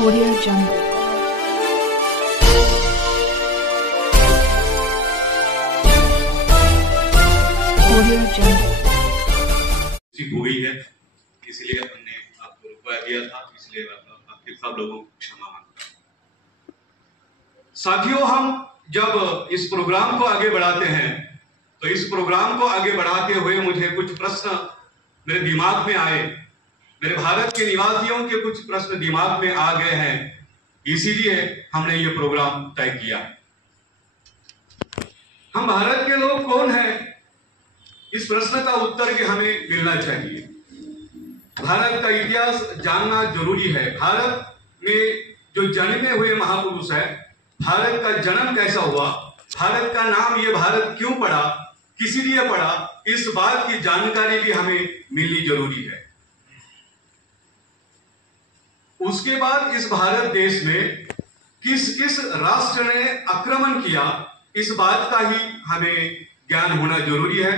Audio Jungle. Audio Jungle. हो गई है, इसलिए हमने आपको रुपया दिया था, इसलिए आपके सब लोगों को क्षमा मांगता हूं। साथियों, हम जब इस प्रोग्राम को आगे बढ़ाते हैं तो इस प्रोग्राम को आगे बढ़ाते हुए मुझे कुछ प्रश्न मेरे दिमाग में आए। मेरे भारत के निवासियों के कुछ प्रश्न दिमाग में आ गए हैं, इसीलिए हमने ये प्रोग्राम तय किया। हम भारत के लोग कौन हैं, इस प्रश्न का उत्तर भी हमें मिलना चाहिए। भारत का इतिहास जानना जरूरी है। भारत में जो जन्मे हुए महापुरुष है, भारत का जन्म कैसा हुआ, भारत का नाम ये भारत क्यों पड़ा, किस लिए पड़ा, इस बात की जानकारी भी हमें मिलनी जरूरी है। उसके बाद इस भारत देश में किस किस राष्ट्र ने आक्रमण किया, इस बात का ही हमें ज्ञान होना जरूरी है।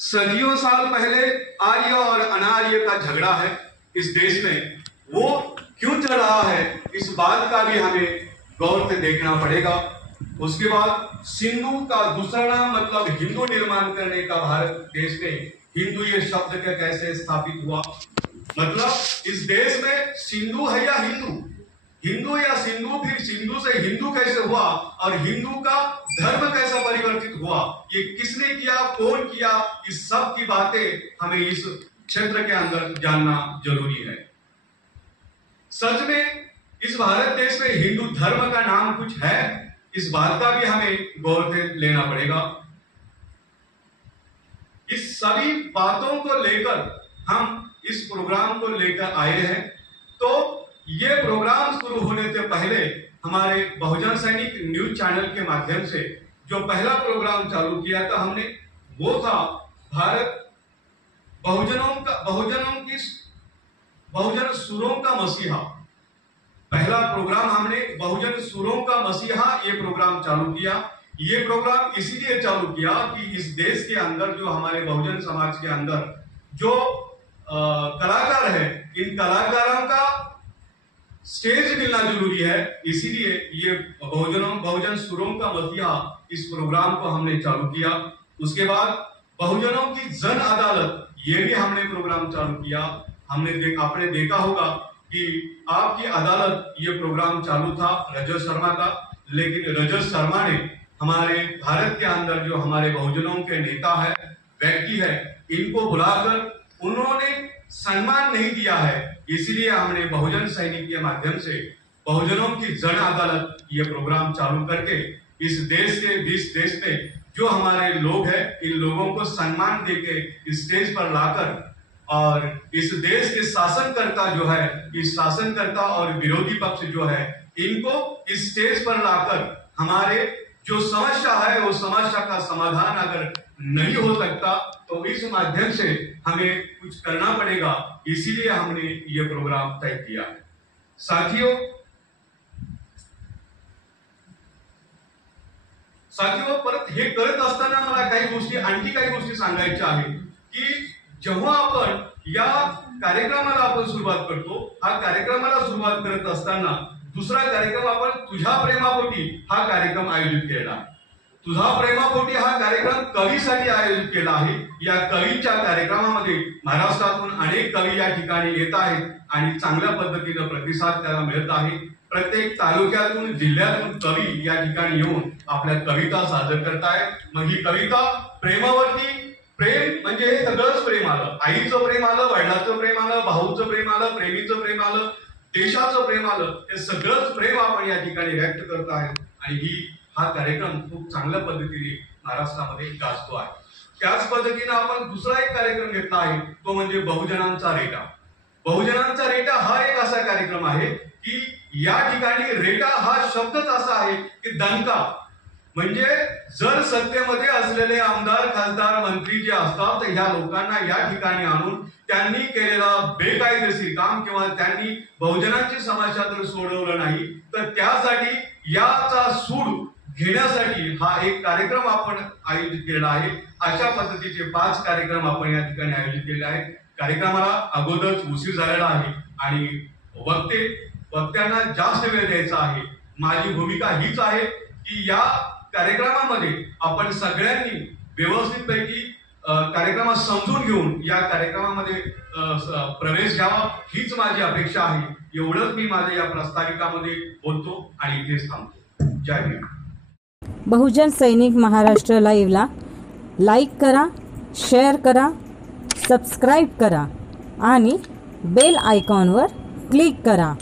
सदियों साल पहले आर्य और अनार्य का झगड़ा है इस देश में, वो क्यों चल रहा है, इस बात का भी हमें गौर से देखना पड़ेगा। उसके बाद सिंधु का दूसरा नाम मतलब हिंदू निर्माण करने का भारत देश में हिंदू ये शब्द का कैसे स्थापित हुआ, मतलब इस देश में सिंधु है या हिंदू, हिंदू या सिंधु, फिर सिंधु से हिंदू कैसे हुआ और हिंदू का धर्म कैसा परिवर्तित हुआ, ये किसने किया, कौन किया, इस सब की बातें हमें इस क्षेत्र के अंदर जानना जरूरी है। सच में इस भारत देश में हिंदू धर्म का नाम कुछ है, इस बात का भी हमें गौर से लेना पड़ेगा। इस सभी बातों को लेकर हम इस प्रोग्राम को लेकर आए हैं। तो ये प्रोग्राम शुरू होने से पहले हमारे बहुजन सैनिक न्यूज चैनल के माध्यम से जो पहला प्रोग्राम चालू किया था हमने, वो था भारत बहुजन सुरों का मसीहा। पहला प्रोग्राम हमने बहुजन सुरों का मसीहा ये प्रोग्राम चालू किया। ये प्रोग्राम इसीलिए चालू किया कि इस देश के अंदर जो हमारे बहुजन समाज के अंदर जो कलाकार है, इन कलाकारों का स्टेज मिलना जरूरी है, इसीलिए ये बहुजन सुरों का मसीहा इस प्रोग्राम को हमने चालू किया। उसके बाद बहुजनों की जन अदालत, ये भी हमने प्रोग्राम चालू किया। आपने देखा होगा कि आपकी अदालत ये प्रोग्राम चालू था रजत शर्मा का, लेकिन रजत शर्मा ने हमारे भारत के अंदर जो हमारे बहुजनों के नेता है, व्यक्ति है, इनको बुलाकर उन्होंने सम्मान नहीं दिया है, इसलिए हमने बहुजन सैनिक के माध्यम से बहुजनों की जन अदालत ये प्रोग्राम चालू करके इस देश में जो हमारे लोग हैं, इन लोगों को सम्मान देके इस स्टेज पर लाकर और इस देश के शासनकर्ता जो है, इस शासनकर्ता और विरोधी पक्ष जो है, इनको इस स्टेज पर लाकर हमारे जो समस्या है वो समस्या का समाधान अगर नहीं हो सकता तो इस माध्यम से हमें कुछ करना पड़ेगा, इसीलिए हमने ये प्रोग्राम तय किया है। साथियों, परत हे करत असताना मला आणखी काही गोष्टी सांगायच्या आहेत की जेव्हा आपण या कार्यक्रमाला आपण सुरुवात करतो, हा कार्यक्रमाला सुरुवात करत असताना दुसरा कार्यक्रम आपण तुझ्या प्रेमापोटी हा कार्यक्रम आयोजित केला आहे। तुझा प्रेमापोटी हा कार्यक्रम कवीसाठी आयोजित केला आहे। या कवीच्या कार्यक्रमामध्ये महाराष्ट्रातून अनेक कवी या ठिकाणी येत आहेत आणि चांगल्या पद्धतीने प्रतिसाद त्याला मिळत आहे। प्रत्येक तालुक्यातून जिल्ह्यातून कवी या ठिकाणी येऊन आपल्या कविता सादर करतायत। मग ही कविता प्रेमावरती, प्रेम म्हणजे हे सगळंच प्रेम आलं, आईचं प्रेम आलं, वडिलांचं प्रेम आलं, भाऊचं प्रेम आलं, प्रेमीचं प्रेम आलं, देशाचं प्रेम आलं, हे सगळंच प्रेम आपण या ठिकाणी व्यक्त करत आहेत आणि हा कार्यक्रम खूप चांगल्या पद्धतीने महाराष्ट्रामध्ये गाजतो आहे। त्याच पद्धतीने आपण दुसरा एक कार्यक्रम घेतला आहे, तो म्हणजे बहुजनांचा रेटा। बहुजनांचा रेटा हा एक असा कार्यक्रम आहे की या ठिकाणी रेटा हा शब्दच असा आहे की दणका, म्हणजे जर सत्तेमध्ये असलेले आमदार, खासदार, मंत्री जे असतात तर ह्या लोकांना या ठिकाणी आणून त्यांनी केलेला बेकायदेशीर काम किंवा त्यांनी बहुजनांची समस्या जर सोडवलं नाही तर त्यासाठी याचा सूड घेण्यासाठी हा एक कार्यक्रम आपण आयोजित केला आहे। अशा पद्धतीचे 5 कार्यक्रम आपण या ठिकाणी आयोजित केले आहेत। कार्यक्रमाला अगोदरच उशीर झालेला आहे आणि वक्ते वक्त्यांना जास्त वेळ द्यायचा आहे. माझी भूमिका हीच आहे की या कार्यक्रमामध्ये आपण सगळ्यांनी व्यवस्थितपैकी कार्यक्रमात समजून घेऊन या कार्यक्रमामध्ये प्रवेश घ्यावा, हीच माझी अपेक्षा आहे. एवढंच मी माझ्या या प्रस्ताविकामध्ये बोलतो आणि इथेच थांबतो. जय हिंद. बहुजन सैनिक महाराष्ट्र लाईव्हला लाईक करा, शेअर करा, सबस्क्राईब करा आणि बेल आयकॉनवर क्लिक करा.